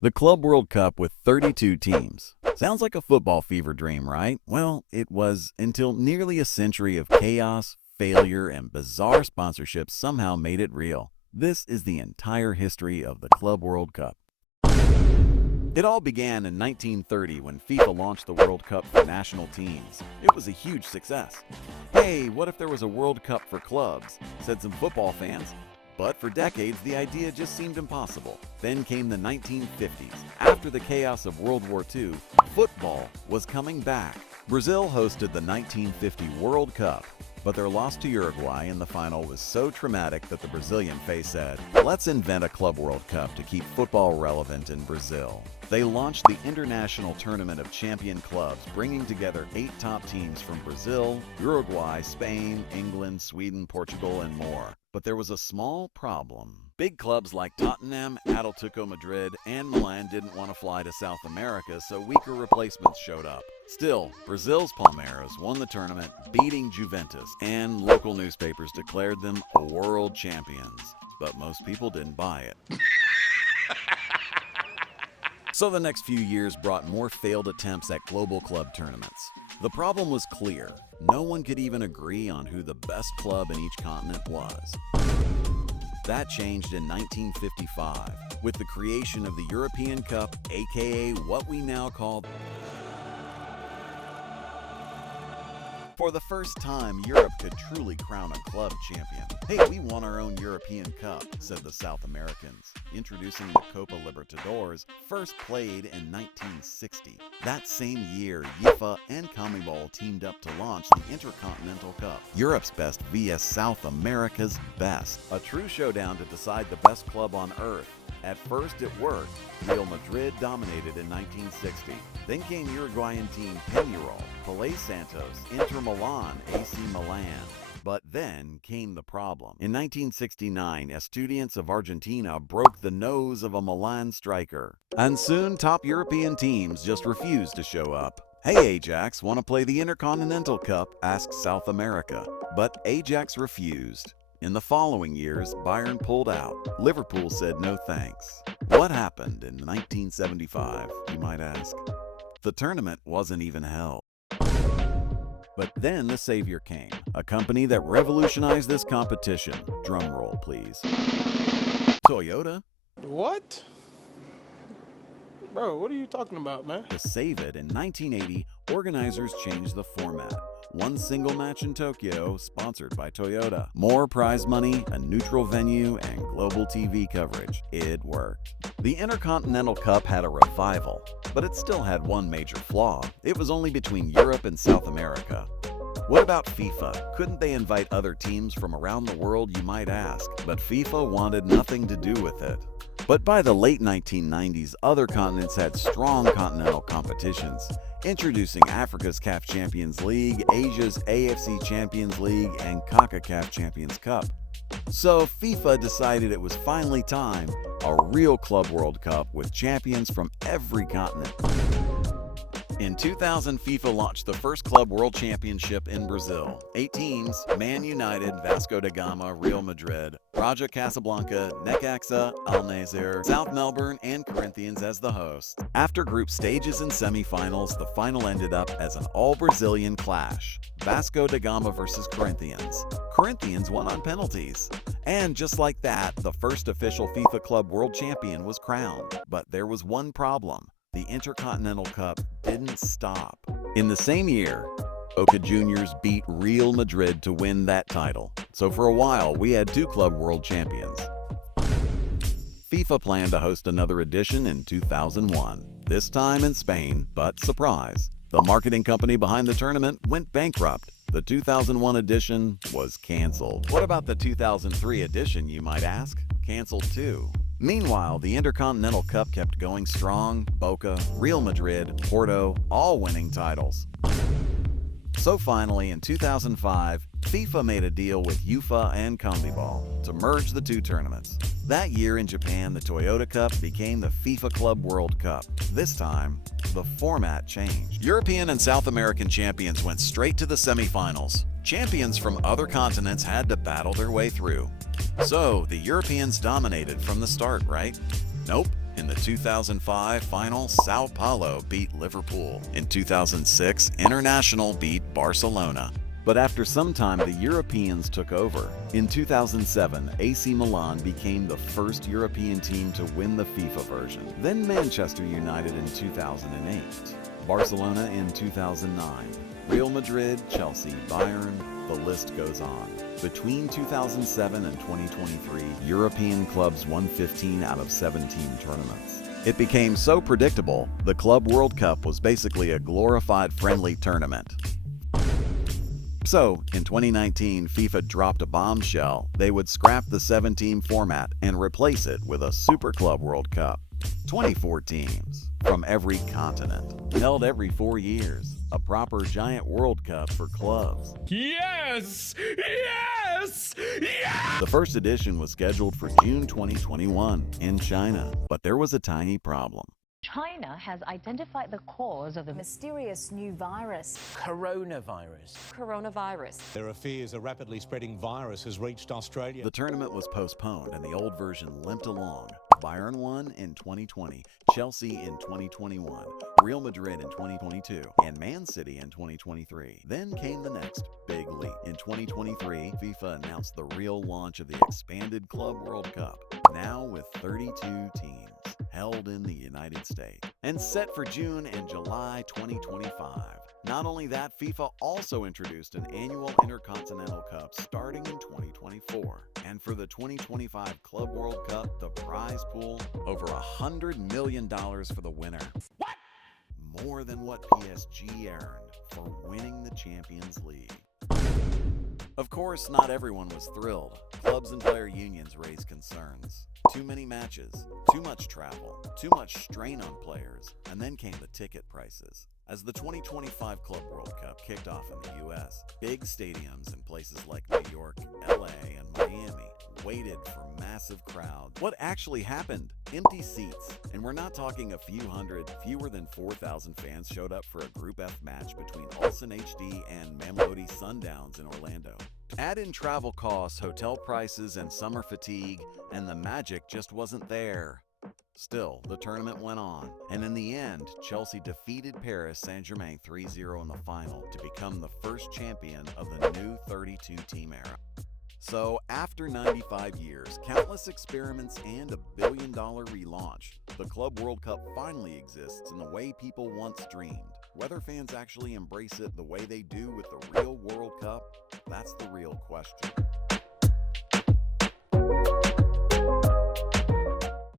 The Club World Cup with 32 teams. Sounds like a football fever dream, right? Well, it was until nearly a century of chaos, failure, and bizarre sponsorships somehow made it real. This is the entire history of the Club World Cup. It all began in 1930 when FIFA launched the World Cup for national teams. It was a huge success. Hey, what if there was a World Cup for clubs? Said some football fans. But for decades, the idea just seemed impossible. Then came the 1950s. After the chaos of World War II, football was coming back. Brazil hosted the 1950 World Cup, but their loss to Uruguay in the final was so traumatic that the Brazilian face said, "Let's invent a Club World Cup to keep football relevant in Brazil." They launched the International Tournament of Champion Clubs, bringing together 8 top teams from Brazil, Uruguay, Spain, England, Sweden, Portugal, and more. But there was a small problem. Big clubs like Tottenham, Atletico Madrid, and Milan didn't want to fly to South America, so weaker replacements showed up. Still, Brazil's Palmeiras won the tournament, beating Juventus, and local newspapers declared them world champions. But most people didn't buy it. So the next few years brought more failed attempts at global club tournaments. The problem was clear. No one could even agree on who the best club in each continent was. That changed in 1955 with the creation of the European Cup, aka what we now call. For the first time, Europe could truly crown a club champion. "Hey, we won our own European Cup," said the South Americans, introducing the Copa Libertadores, first played in 1960. That same year, UEFA and CONMEBOL teamed up to launch the Intercontinental Cup, Europe's best vs South America's best, a true showdown to decide the best club on earth. At first it worked. Real Madrid dominated in 1960. Then came Uruguayan team Peñarol, Pelé Santos, Inter Milan, AC Milan. But then came the problem. In 1969, Estudiantes of Argentina broke the nose of a Milan striker. And soon top European teams just refused to show up. "Hey Ajax, want to play the Intercontinental Cup?" asked South America. But Ajax refused. In the following years, Bayern pulled out. Liverpool said no thanks. What happened in 1975, you might ask? The tournament wasn't even held. But then the savior came, a company that revolutionized this competition. Drum roll, please. Toyota. What? Bro, what are you talking about, man? To save it, in 1980, organizers changed the format. One single match in Tokyo, sponsored by Toyota. More prize money, a neutral venue, and global TV coverage. It worked. The Intercontinental Cup had a revival, but it still had one major flaw. It was only between Europe and South America. What about FIFA? Couldn't they invite other teams from around the world, you might ask? But FIFA wanted nothing to do with it. But by the late 1990s, other continents had strong continental competitions, introducing Africa's CAF Champions League, Asia's AFC Champions League, and CONCACAF Champions Cup. So FIFA decided it was finally time, a real Club World Cup with champions from every continent. In 2000, FIFA launched the first Club World Championship in Brazil. 8 teams: Man United, Vasco da Gama, Real Madrid, Raja Casablanca, Necaxa, Al Nassr, South Melbourne, and Corinthians as the hosts. After group stages and semifinals, the final ended up as an all-Brazilian clash. Vasco da Gama versus Corinthians. Corinthians won on penalties. And just like that, the first official FIFA Club World Champion was crowned. But there was one problem. The Intercontinental Cup didn't stop. In the same year, Boca Juniors beat Real Madrid to win that title. So for a while, we had 2 Club World Champions. FIFA planned to host another edition in 2001, this time in Spain, but surprise, the marketing company behind the tournament went bankrupt. The 2001 edition was canceled. What about the 2003 edition, you might ask? Canceled too. Meanwhile, the Intercontinental Cup kept going strong. Boca, Real Madrid, Porto, all winning titles. So finally, in 2005, FIFA made a deal with UEFA and CONMEBOL to merge the 2 tournaments. That year in Japan, the Toyota Cup became the FIFA Club World Cup. This time, the format changed. European and South American champions went straight to the semifinals. Champions from other continents had to battle their way through. So, the Europeans dominated from the start, right? Nope. In the 2005 final, Sao Paulo beat Liverpool. In 2006, International beat Barcelona. But after some time, the Europeans took over. In 2007, AC Milan became the first European team to win the FIFA version. Then Manchester United in 2008, Barcelona in 2009, Real Madrid, Chelsea, Bayern, the list goes on. Between 2007 and 2023, European clubs won 15 out of 17 tournaments. It became so predictable, the Club World Cup was basically a glorified friendly tournament. So, in 2019, FIFA dropped a bombshell. They would scrap the 7-team format and replace it with a Super Club World Cup. 24 teams from every continent, held every 4 years. A proper giant World Cup for clubs. Yes! Yes! Yes! The first edition was scheduled for June 2021 in China, but there was a tiny problem. China has identified the cause of the mysterious new virus. Coronavirus. There are fears a rapidly spreading virus has reached Australia. The tournament was postponed and the old version limped along. Bayern won in 2020, Chelsea in 2021, Real Madrid in 2022, and Man City in 2023. Then came the next big leap. In 2023, FIFA announced the real launch of the expanded Club World Cup, now with 32 teams, held in the United States, and set for June and July 2025. Not only that, FIFA also introduced an annual Intercontinental Cup starting in 2024. And for the 2025 Club World Cup, the prize pool, over $100 million for the winner. What? More than what PSG earned for winning the Champions League. Of course, not everyone was thrilled. Clubs and player unions raised concerns. Too many matches, too much travel, too much strain on players, and then came the ticket prices. As the 2025 Club World Cup kicked off in the US, big stadiums in places like New York, LA, and Miami waited for massive crowds. What actually happened? Empty seats. And we're not talking a few hundred. Fewer than 4,000 fans showed up for a Group F match between Ulsan HD and Mamelodi Sundowns in Orlando. Add in travel costs, hotel prices, and summer fatigue, and the magic just wasn't there. Still, the tournament went on, and in the end, Chelsea defeated Paris Saint-Germain 3-0 in the final to become the first champion of the new 32-team era. So, after 95 years, countless experiments, and $1 billion relaunch, the Club World Cup finally exists in the way people once dreamed. Whether fans actually embrace it the way they do with the real World Cup, that's the real question.